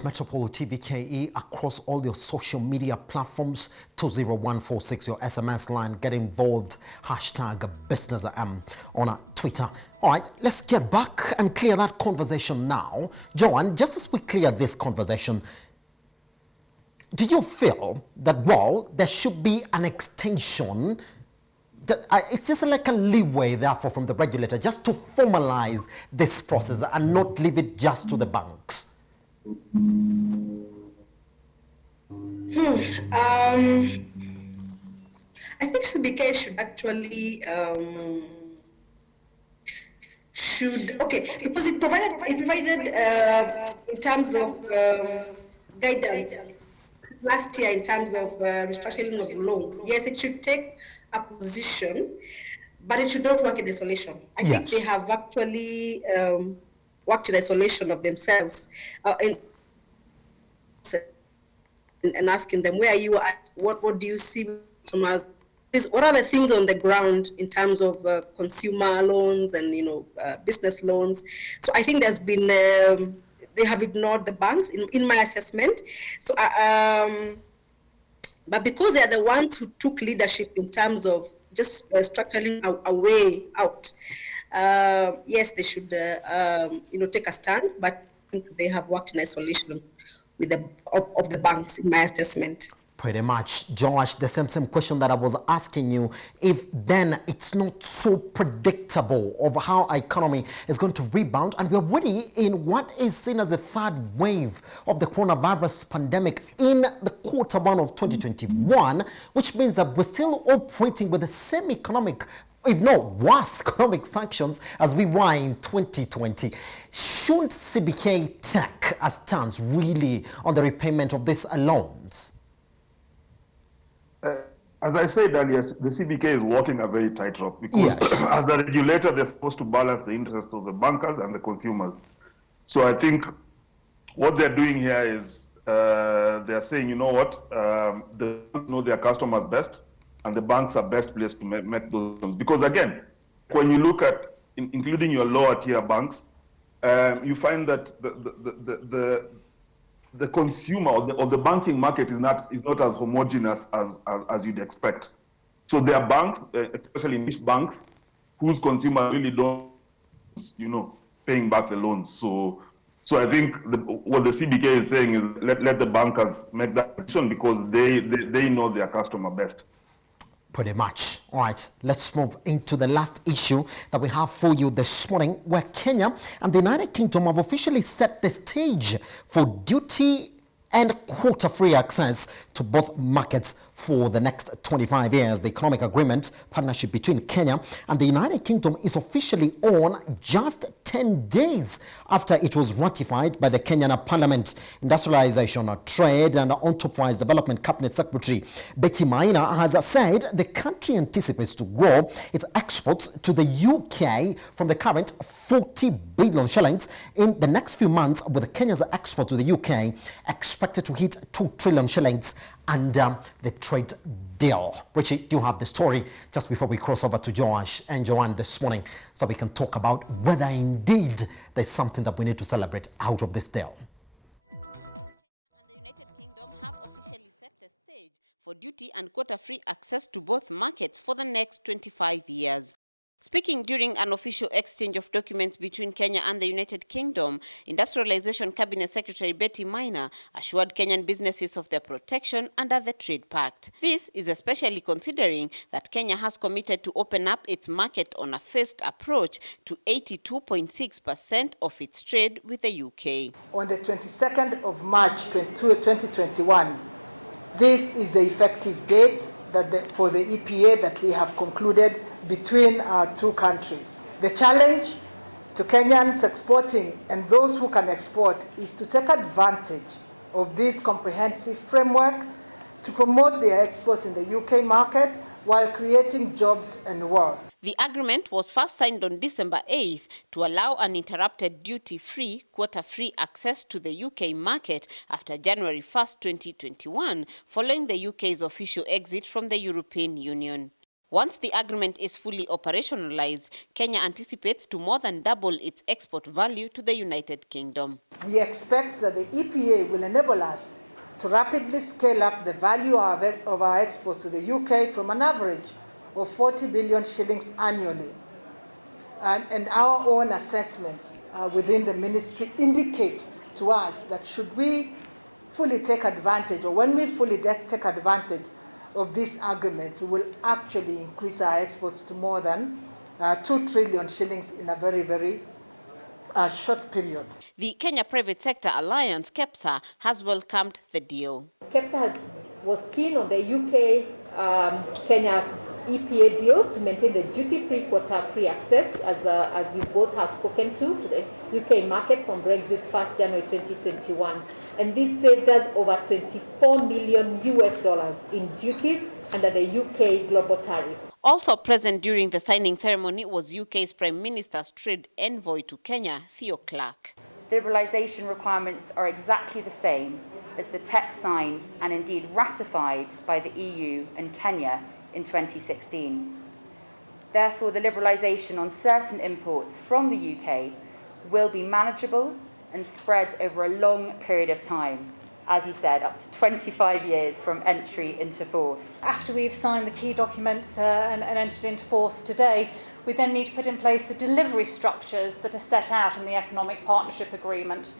Metropol TVKE across all your social media platforms. 20146 your SMS line. Get involved. Hashtag BusinessM on Twitter. All right, let's get back and clear that conversation now. Joanne, just as we clear this conversation, do you feel that, well, there should be an extension? It's just like a leeway, therefore, from the regulator just to formalize this process and not leave it just to the banks? I think CBK should actually because it provided in terms of guidance last year in terms of restructuring of loans. Yes, it should take a position, but it should not work in isolation. I think they have actually worked in isolation of themselves and asking them, where are you at? What do you see with customers? What are the things on the ground in terms of consumer loans and business loans? So I think there's been they have ignored the banks in my assessment. So but because they are the ones who took leadership in terms of just structuring a way out, yes, they should take a stand. But I think they have worked in isolation with of the banks, in my assessment. Pretty much, Josh, the same question that I was asking you, if then it's not so predictable of how our economy is going to rebound, and we're already in what is seen as the third wave of the coronavirus pandemic in the quarter one of 2021, which means that we're still operating with the same economic, if not worse, economic sanctions as we were in 2020. Should CBK take a stance really on the repayment of these loans? As I said earlier, the CBK is walking a very tightrope because as a regulator, they're supposed to balance the interests of the bankers and the consumers. So I think what they're doing here is they're saying, you know what, the banks know their customers best, and the banks are best placed to make those loans. Because again, when you look at, including your lower tier banks, you find that the consumer or the banking market is not as homogeneous as you'd expect. So there are banks, especially niche banks, whose consumers really don't, paying back the loans. So I think what the CBK is saying is let the bankers make that decision because they know their customer best. Pretty much. All right, let's move into the last issue that we have for you this morning, where Kenya and the United Kingdom have officially set the stage for duty and quota-free access to both markets for the next 25 years. The economic agreement partnership between Kenya and the United Kingdom is officially on just 10 days after it was ratified by the Kenyan Parliament. Industrialization, Trade and Enterprise Development Cabinet Secretary Betty Maina has said the country anticipates to grow its exports to the UK from the current 40 billion shillings in the next few months, with Kenya's export to the UK expected to hit 2 trillion shillings under the trade deal. Richie, you have the story just before we cross over to Josh and Joanne this morning, so we can talk about whether indeed there's something that we need to celebrate out of this deal. And the United Kingdom have officially set the stage for duty and quota-free access to both markets for the next 25 years. Speaking during an official exchange of documents between Kenya and the United Kingdom, Industrialization Cabinet Secretary Betty Maina assured Kenyan businesses of their protection under the Trade Pact. This is especially considering that Kenya has committed to open up its market on a phased approach to 82.6% of its trade with the UK. On the 22nd of March 2021, this is the effective date for the EPA that we have concluded between our two countries. The challenge to Kenyans exporting and those who can export is to take advantage of this comprehensive framework to promote their exports in the UK market while creating jobs and wealth. The agreement was first signed on December 8th to allow uninterrupted duty-free, quota-free access to the UK market after January 1st, 2021, following the UK's official exit from the European Union. Once the agreement is fully operationalized, Kenya anticipates to more than double its export value to the United Kingdom. We expect that the EPA will enable us to rapidly scale up the value of our exports to the UK from an average of 40 billion shillings annually. And our own assessments within the ministry indicates to us that should we fully take advantage, or when we fully take advantage of this agreement, we will actually increase our exports to more than 2 trillion shillings in a very, very short period. The Kenya Private Sector Alliance, KEPSA, has welcomed the deal. KEPSA was keen on the UK-Kenya EPA deal to maintain the duty-free, quota-free access, as you both have spoken to the UK market from Brexit 1st January 2021. And this saved us over $24 million in duties under the UK global tariff. Also present during the signing ceremony was UK's Prime Minister's trade envoy to Kenya, Theo Clark. The liberalisation requirements are exactly the same as the text signed and indeed ratified by the EU and Kenya in 2016. Therefore, the liberalisation on certain imports from the UK will be manageable and spread over a long period of time, as you said, up to 25 years from entry into force. After we've signed the key documents and entered into force today, we then need to put in place the delivery structures that are set out in the Economic Partnership Agreement.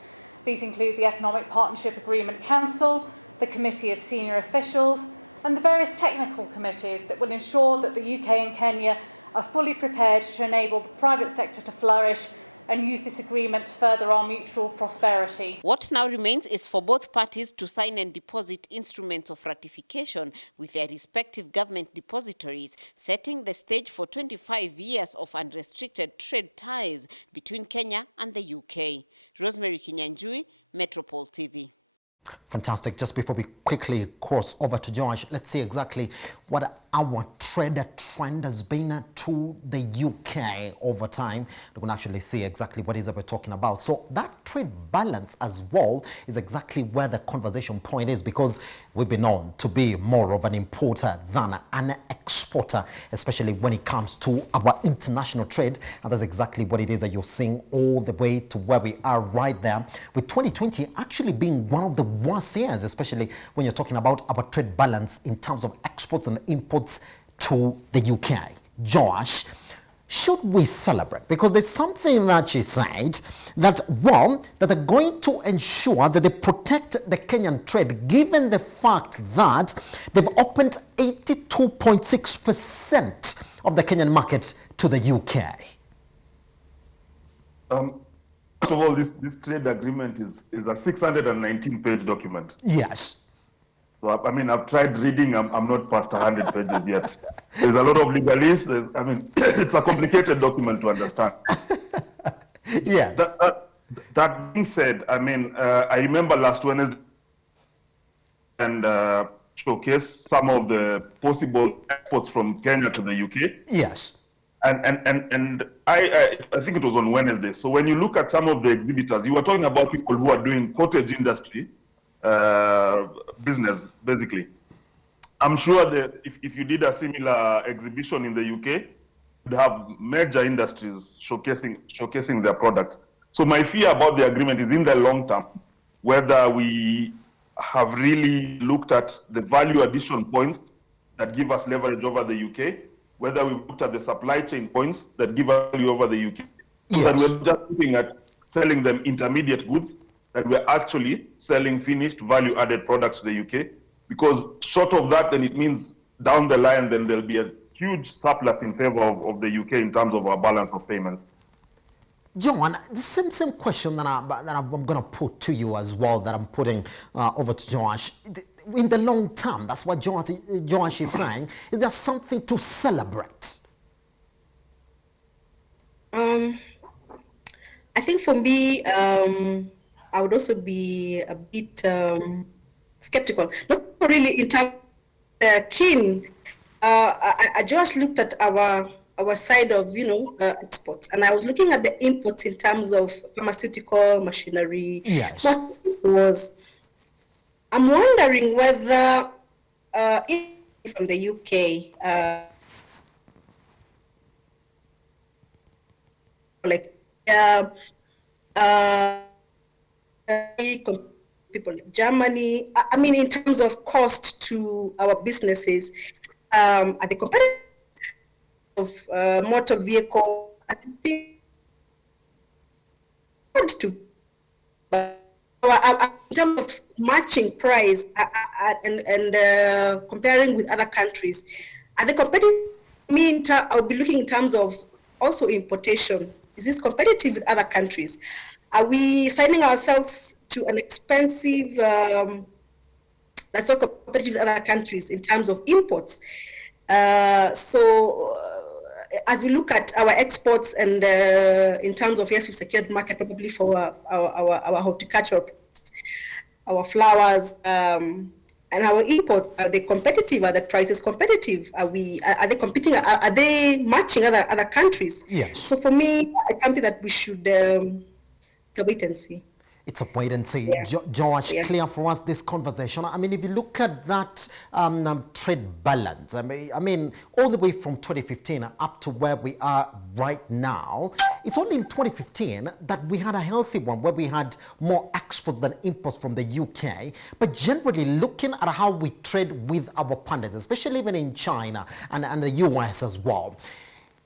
These include the Economic Partnership Agreement Council, the Committee of Senior Officials, and the various technical committees that will ensure that the UK and Kenya are fully prepared to enable the private sector to flourish and use this agreement to further our mutual prosperity. What now remains is for both parties to sign and deposit instruments of ratification with their respective government depositories, setting the stage for 25 years of unrestricted trade ties between Kenya and the UK. Rosemary Kinyanjui, Metropol TV. Fantastic. Just before we quickly cross over to Josh, let's see exactly what our trade trend has been to the UK over time. We can actually see exactly what it is that we're talking about. So that trade balance as well is exactly where the conversation point is, because we've been known to be more of an importer than an exporter, especially when it comes to our international trade. And that's exactly what it is that you're seeing all the way to where we are right there, with 2020 actually being one of the worst years, especially when you're talking about our trade balance in terms of exports and imports to the UK. Josh, should we celebrate? Because there's something that she said that, one, that they're going to ensure that they protect the Kenyan trade, given the fact that they've opened 82.6% of the Kenyan market to the UK. First of all, this trade agreement is a 619-page document. Yes. So, I mean, I've tried reading, I'm not past 100 pages yet. There's a lot of legalese. I mean, it's a complicated document to understand. Yeah. That being said, I mean, I remember last Wednesday and showcase some of the possible exports from Kenya to the UK. Yes. And I think it was on Wednesday. So when you look at some of the exhibitors, you were talking about people who are doing cottage industry business, basically. I'm sure that if you did a similar exhibition in the UK, you'd have major industries showcasing their products. So my fear about the agreement is in the long term, whether we have really looked at the value addition points that give us leverage over the UK, whether we've looked at the supply chain points that give us value over the UK. So that we're just looking at selling them intermediate goods, that we're actually selling finished value-added products to the UK. Because short of that, then it means down the line, then there'll be a huge surplus in favor of the UK in terms of our balance of payments. John, the same question that I'm going to put to you as well, that I'm putting over to Josh. In the long term, that's what Josh is saying. Is there something to celebrate? I think for me, I would also be a bit skeptical. Not really in terms of keen. I just looked at our side of, exports, and I was looking at the imports in terms of pharmaceutical machinery. Yes. I'm wondering whether from the UK, like people like Germany. I mean, in terms of cost to our businesses, are they competitive of motor vehicle? I think to in terms of matching price and comparing with other countries, are they competitive? I'll be looking in terms of also importation. Is this competitive with other countries? Are we signing ourselves to an expensive, that's not competitive with other countries in terms of imports? As we look at our exports and in terms of, yes, we've secured market probably for our horticultural products, our flowers, and our import, are they competitive? Are the prices competitive? Are they competing? Are they matching other countries? Yes. So for me, it's something that we should wait and see. It's a wait and see. Yeah. George, Yeah. clear for us this conversation. I mean, if you look at that trade balance, I mean, all the way from 2015 up to where we are right now, it's only in 2015 that we had a healthy one where we had more exports than imports from the UK. But generally, looking at how we trade with our partners, especially even in China and the US as well,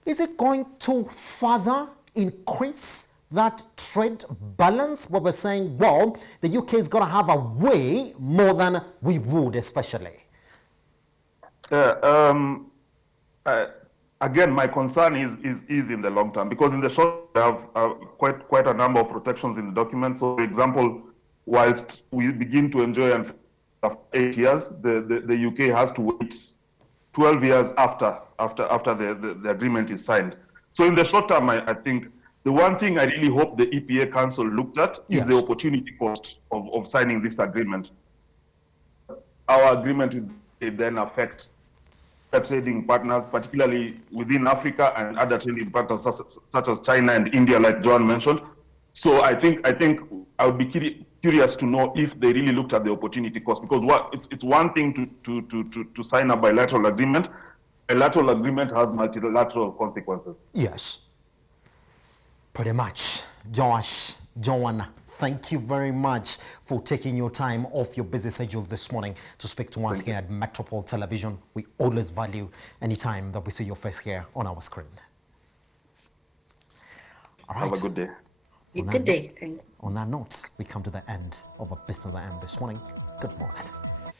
is it going to further increase that trade balance where we're saying, well, the UK is going to have a way more than we would, especially? Again, my concern is in the long term, because in the short term, we have quite a number of protections in the document. So, for example, whilst we begin to enjoy and after 8 years, the UK has to wait 12 years after the agreement is signed. So in the short term, I think the one thing I really hope the EPA Council looked at is the opportunity cost of signing this agreement. Our agreement will then affect trading partners, particularly within Africa and other trading partners such as China and India, like John mentioned. So I think I would be curious to know if they really looked at the opportunity cost, because it's one thing to sign a bilateral agreement. A bilateral agreement has multilateral consequences. Yes. Pretty much. Josh, Joanna, thank you very much for taking your time off your busy schedule this morning to speak to us here at Metropol Television. We always value any time that we see your face here on our screen. All right. Have a good day. Good day. Thanks. On that note, we come to the end of our Business AM this morning. Good morning.